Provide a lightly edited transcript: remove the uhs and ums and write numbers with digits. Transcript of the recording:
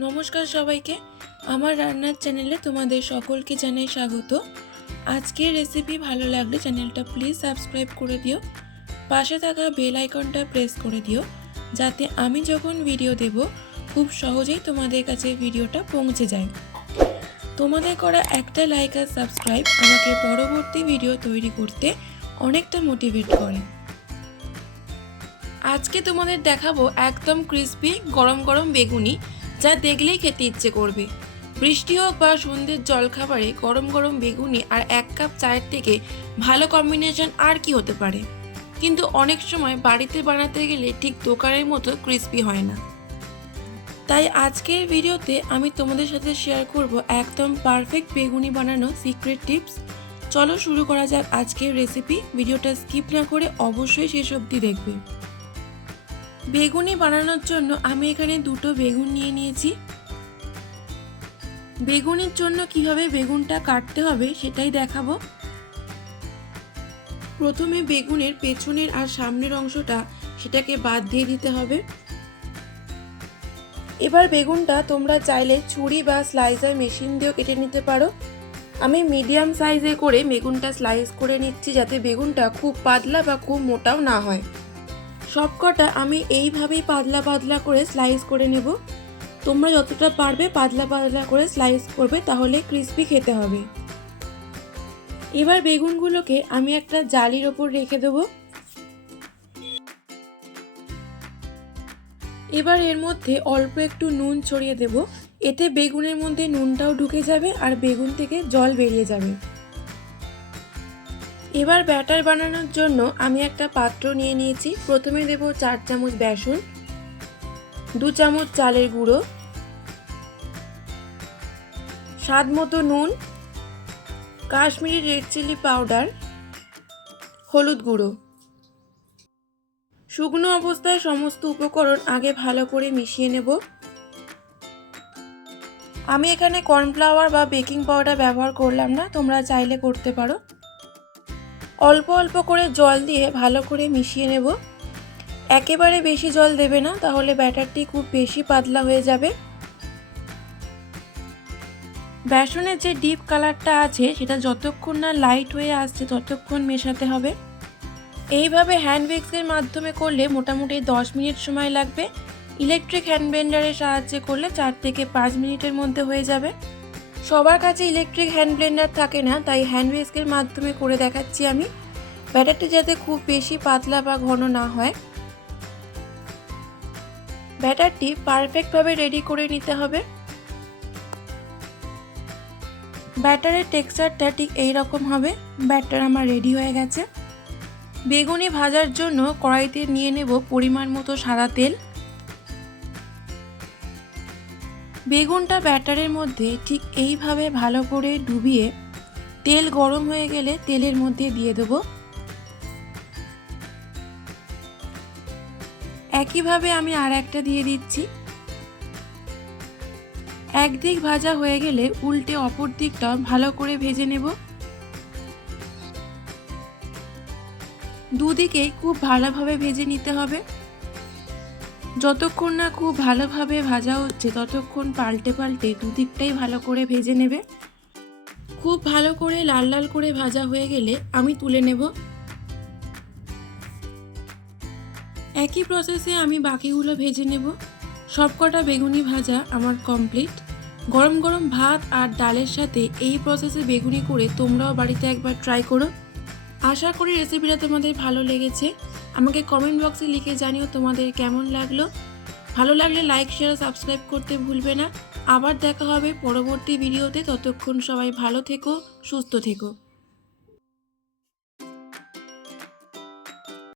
নমস্কার সবাইকে, আমার রান্নার চ্যানেলে তোমাদের সকলকে জানাই স্বাগত। আজকের রেসিপি ভালো লাগলে চ্যানেলটা প্লিজ সাবস্ক্রাইব করে দিও, পাশে থাকা বেল আইকনটা প্রেস করে দিও, যাতে আমি যখন ভিডিও দেব খুব সহজেই তোমাদের কাছে ভিডিওটা পৌঁছে যায়। তোমাদের করা একটা লাইক আর সাবস্ক্রাইব আমাকে পরবর্তী ভিডিও তৈরি করতে অনেকটা মোটিভেট করে। আজকে তোমাদের দেখাবো একদম ক্রিস্পি গরম গরম বেগুনি, যা দেখলেই খেতে ইচ্ছে করবে। বৃষ্টি হোক বা সন্ধ্যের জলখাবারে গরম গরম বেগুনি আর 1 কাপ চায়ের থেকে ভালো কম্বিনেশন আর কি হতে পারে। কিন্তু অনেক সময় বাড়িতে বানাতে গেলে ঠিক দোকানের মতো ক্রিস্পি হয় না। তাই আজকের ভিডিওতে আমি তোমাদের সাথে শেয়ার করব একদম পারফেক্ট বেগুনি বানানো সিক্রেট টিপস। চলো শুরু করা যাক আজকের রেসিপি। ভিডিওটা স্কিপ না করে অবশ্যই শেষ অবধি দেখবে। বেগুনি বানানোর জন্য আমি এখানে 2টো বেগুন নিয়ে নিয়েছি। বেগুনের জন্য কিভাবে বেগুনটা কাটতে হবে সেটাই দেখাবো। প্রথমে বেগুনের পেছনের আর সামনের অংশটা সেটাকে বাদ দিয়ে দিতে হবে। এবার বেগুনটা তোমরা চাইলে ছুরি বা স্লাইসার মেশিন দিয়েও কেটে নিতে পারো। আমি মিডিয়াম সাইজে করে বেগুনটা স্লাইস করে নিচ্ছি, যাতে বেগুনটা খুব পাতলা বা খুব মোটাও না হয়। সবকটা আমি এইভাবেই পাতলা পাতলা করে স্লাইস করে নেব। তোমরা যতটা পারবে পাতলা পাতলা করে স্লাইস করবে, তাহলে ক্রিস্পি খেতে হবে। এবার বেগুনগুলোকে আমি একটা জালির ওপর রেখে দেব। এবার এর মধ্যে অল্প একটু নুন ছড়িয়ে দেব, এতে বেগুনের মধ্যে নুনটাও ঢুকে যাবে আর বেগুন থেকে জল বেরিয়ে যাবে। এবার ব্যাটার বানানোর জন্য আমি একটা পাত্র নিয়ে নিয়েছি। প্রথমে দেব 4 চামচ বেসন, 2 চামচ চালের গুঁড়ো, স্বাদ মতো নুন, কাশ্মীরি রেড চিলি পাউডার, হলুদ গুঁড়ো। শুকনো অবস্থায় সমস্ত উপকরণ আগে ভালো করে মিশিয়ে নেব। আমি এখানে কর্নফ্লাওয়ার বা বেকিং পাউডার ব্যবহার করলাম না, তোমরা চাইলে করতে পারো। অল্প অল্প করে জল দিয়ে ভালো করে মিশিয়ে নেব। একেবারে বেশি জল দেবে না, তাহলে ব্যাটারটি খুব বেশি পাতলা হয়ে যাবে। বেসনের যে ডিপ কালারটা আছে সেটা যতক্ষণ না লাইট হয়ে আসছে ততক্ষণ মেশাতে হবে। এইভাবে হ্যান্ড উইক্সের মাধ্যমে করলে মোটামুটি 10 মিনিট সময় লাগবে। ইলেকট্রিক হ্যান্ড ব্লেন্ডারের সাহায্যে করলে 4 থেকে 5 মিনিটের মধ্যে হয়ে যাবে। সবার কাছে ইলেকট্রিক হ্যান্ড ব্লেন্ডার থাকে না, তাই হ্যান্ড উইক্সের মাধ্যমে করে দেখাচ্ছি আমি। ব্যাটারটি যাতে খুব বেশি পাতলা বা ঘন না হয়। ব্যাটারটি পারফেক্টভাবে রেডি করে নিতে হবে। ব্যাটারের টেক্সচারটা ঠিক এই রকম হবে। ব্যাটার আমার রেডি হয়ে গেছে। বেগুনি ভাজার জন্য কড়াইতে নিয়ে নেব পরিমাণ মতো সাদা তেল। বেগুনটা ব্যাটারের মধ্যে ঠিক এইভাবে ভালো করে ডুবিয়ে তেল গরম হয়ে গেলে তেলের মধ্যে দিয়ে দেব। একইভাবে আমি আর একটা দিয়ে দিচ্ছি। একদিক ভাজা হয়ে গেলে উল্টে অপর দিকটা ভালো করে ভেজে নেব। দুদিকেই খুব ভালোভাবে ভেজে নিতে হবে। যতক্ষণ না খুব ভালোভাবে ভাজা হচ্ছে ততক্ষণ পাল্টে পাল্টে দুদিকটাই ভালো করে ভেজে নেবে। খুব ভালো করে লাল লাল করে ভাজা হয়ে গেলে আমি তুলে নেব। একই প্রসেসে আমি বাকিগুলো ভেজে নেব। সবকটা বেগুনি ভাজা আমার কমপ্লিট। গরম গরম ভাত আর ডালের সাথে এই প্রসেসে বেগুনি করে তোমরাও বাড়িতে একবার ট্রাই করো। আশা করি রেসিপিটা তোমাদের ভালো লেগেছে। আমাকে কমেন্ট বক্সে লিখে জানিও তোমাদের কেমন লাগলো। ভালো লাগলে লাইক, শেয়ার, সাবস্ক্রাইব করতে ভুলবে না। আবার দেখা হবে পরবর্তী ভিডিওতে। ততক্ষণ সবাই ভালো থেকো, সুস্থ থেকো।